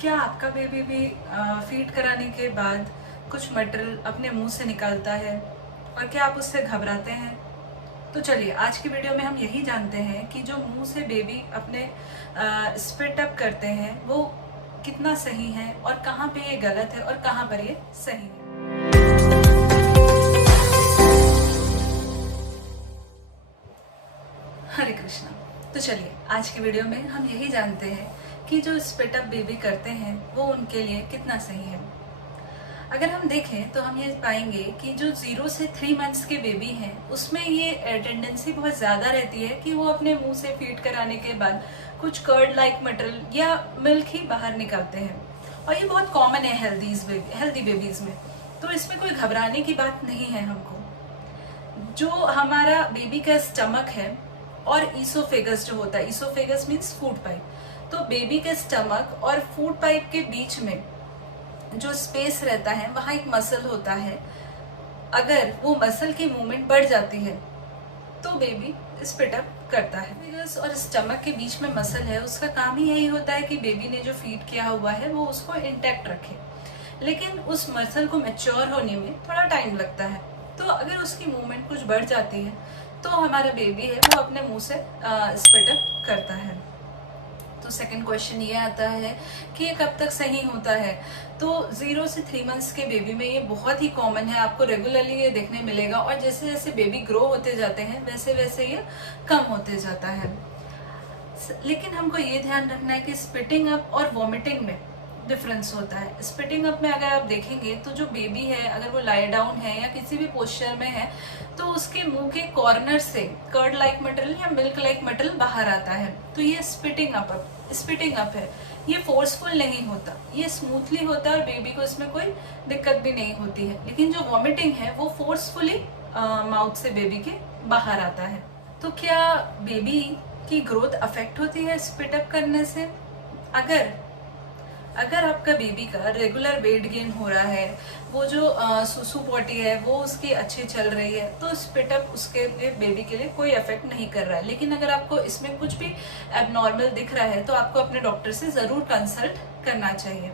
क्या आपका बेबी भी फीड कराने के बाद कुछ मटेरियल अपने मुंह से निकालता है और क्या आप उससे घबराते हैं? तो चलिए आज की वीडियो में हम यही जानते हैं कि जो मुंह से बेबी अपने स्पिट अप करते हैं वो कितना सही है और कहाँ पे ये गलत है और कहाँ पर ये सही है। हरे कृष्णा। तो चलिए आज की वीडियो में हम यही जानते हैं कि जो स्पिट अप बेबी करते हैं वो उनके लिए कितना सही है। अगर हम देखें तो हम ये पाएंगे कि जो 0 से 3 मंथ्स के बेबी हैं उसमें ये टेंडेंसी बहुत ज़्यादा रहती है कि वो अपने मुंह से फीड कराने के बाद कुछ कर्ड लाइक मटेरियल या मिल्क ही बाहर निकालते हैं और ये बहुत कॉमन है हेल्दी बेबीज़ में। तो इसमें कोई घबराने की बात नहीं है। हमको जो हमारा बेबी का स्टमक है और ईसोफेगस जो होता है, ईसोफेगस मीन्स फूड पाइप, तो बेबी के स्टमक और फूड पाइप के बीच में जो स्पेस रहता है वहां एक मसल होता है। अगर वो मसल की मूवमेंट बढ़ जाती है तो बेबी स्पिट अप करता है। ईसोफेगस और स्टमक के बीच में मसल है, उसका काम ही यही होता है कि बेबी ने जो फीड किया हुआ है वो उसको इंटैक्ट रखे, लेकिन उस मसल को मैच्योर होने में थोड़ा टाइम लगता है। तो अगर उसकी मूवमेंट कुछ बढ़ जाती है तो हमारा बेबी है वो अपने मुंह से स्पिट अप करता है। तो सेकंड क्वेश्चन ये आता है कि ये कब तक सही होता है। तो 0 से 3 मंथ्स के बेबी में ये बहुत ही कॉमन है, आपको रेगुलरली ये देखने मिलेगा और जैसे जैसे बेबी ग्रो होते जाते हैं वैसे वैसे ये कम होते जाता है। लेकिन हमको ये ध्यान रखना है कि स्पिटिंग अप और वॉमिटिंग में डिफरेंस होता है। स्पिटिंग अप में अगर आप देखेंगे तो जो बेबी है अगर वो लाई डाउन है या किसी भी पोस्चर में है तो उसके मुंह के कॉर्नर से कर्ड लाइक मटेरियल या मिल्क लाइक मटेरियल बाहर आता है, तो ये स्पिटिंग अप है। ये फोर्सफुल नहीं होता, ये स्मूथली होता है और बेबी को इसमें कोई दिक्कत भी नहीं होती है। लेकिन जो वॉमिटिंग है वो फोर्सफुली माउथ से बेबी के बाहर आता है। तो क्या बेबी की ग्रोथ अफेक्ट होती है स्पिट अप करने से? अगर आपका बेबी का रेगुलर वेट गेन हो रहा है, वो जो सुसु पॉटी है वो उसकी अच्छी चल रही है, तो स्पिट अप उसके लिए बेबी के लिए कोई इफेक्ट नहीं कर रहा है। लेकिन अगर आपको इसमें कुछ भी एबनॉर्मल दिख रहा है तो आपको अपने डॉक्टर से ज़रूर कंसल्ट करना चाहिए।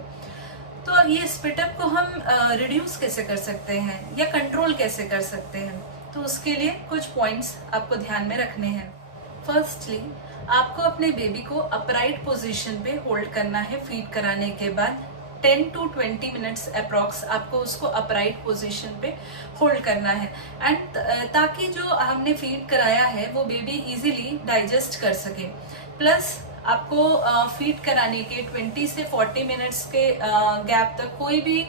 तो ये स्पिट अप को हम रिड्यूस कैसे कर सकते हैं या कंट्रोल कैसे कर सकते हैं, तो उसके लिए कुछ पॉइंट्स आपको ध्यान में रखने हैं। फर्स्टली आपको अपने बेबी को अपराइट पोजीशन पे होल्ड करना है। फीड कराने के बाद 10 to 20 मिनट्स अप्रॉक्स आपको उसको अपराइट पोजीशन पे होल्ड करना है एंड ताकि जो हमने फीड कराया है वो बेबी इजीली डाइजेस्ट कर सके। प्लस आपको फीड कराने के 20 से 40 मिनट्स के गैप तक कोई भी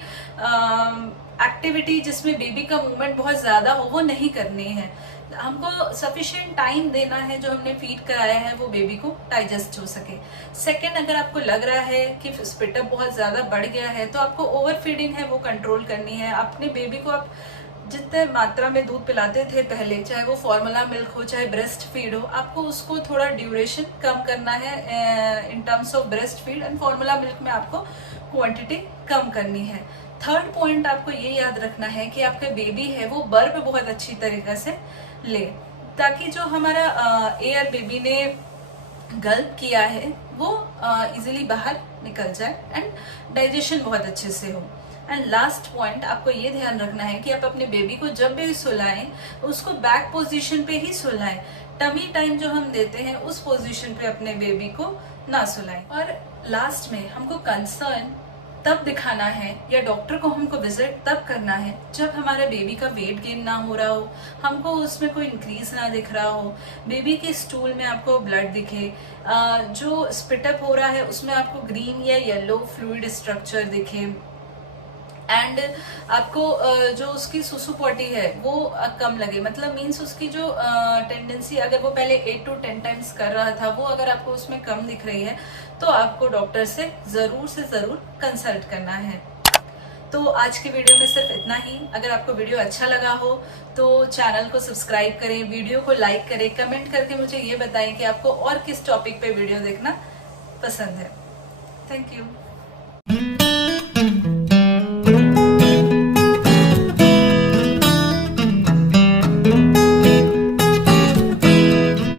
एक्टिविटी जिसमें बेबी का मूवमेंट बहुत ज़्यादा हो वो नहीं करनी है। हमको सफिशिएंट टाइम देना है जो हमने फीड कराया है वो बेबी को डाइजेस्ट हो सके। सेकंड, अगर आपको लग रहा है कि स्पिट अप बहुत ज़्यादा बढ़ गया है तो आपको ओवर फीडिंग है वो कंट्रोल करनी है। अपने बेबी को आप जितने मात्रा में दूध पिलाते थे पहले, चाहे वो फॉर्मूला मिल्क हो चाहे ब्रेस्ट फीड हो, आपको उसको थोड़ा ड्यूरेशन कम करना है in terms of breast feed and formula milk में आपको क्वांटिटी कम करनी है। थर्ड पॉइंट आपको ये याद रखना है कि आपका बेबी है वो बर्प बहुत अच्छी तरीके से ले, ताकि जो हमारा एयर बेबी ने गल्प किया है वो इजीली बाहर निकल जाए एंड डाइजेशन बहुत अच्छे से हो। एंड लास्ट पॉइंट आपको ये ध्यान रखना है कि आप अपने बेबी को जब भी सुलाएं उसको बैक पोजीशन पे ही सुलाएं। टमी टाइम जो हम देते हैं उस पोजीशन पे अपने बेबी को ना सुलाएं। और लास्ट में हमको कंसर्न तब दिखाना है या डॉक्टर को हमको विजिट तब करना है जब हमारे बेबी का वेट गेन ना हो रहा हो, हमको उसमें कोई इंक्रीज ना दिख रहा हो, बेबी के स्टूल में आपको ब्लड दिखे, जो स्पिट अप हो रहा है उसमें आपको ग्रीन या येलो फ्लूइड स्ट्रक्चर दिखे एंड आपको जो उसकी सुसु पॉटी है वो कम लगे, मतलब मीन्स उसकी जो टेंडेंसी अगर वो पहले 8 to 10 टाइम्स कर रहा था वो अगर आपको उसमें कम दिख रही है तो आपको डॉक्टर से जरूर कंसल्ट करना है। तो आज की वीडियो में सिर्फ इतना ही। अगर आपको वीडियो अच्छा लगा हो तो चैनल को सब्सक्राइब करें, वीडियो को लाइक करें, कमेंट करके मुझे ये बताएं कि आपको और किस टॉपिक पे वीडियो देखना पसंद है। Thank you.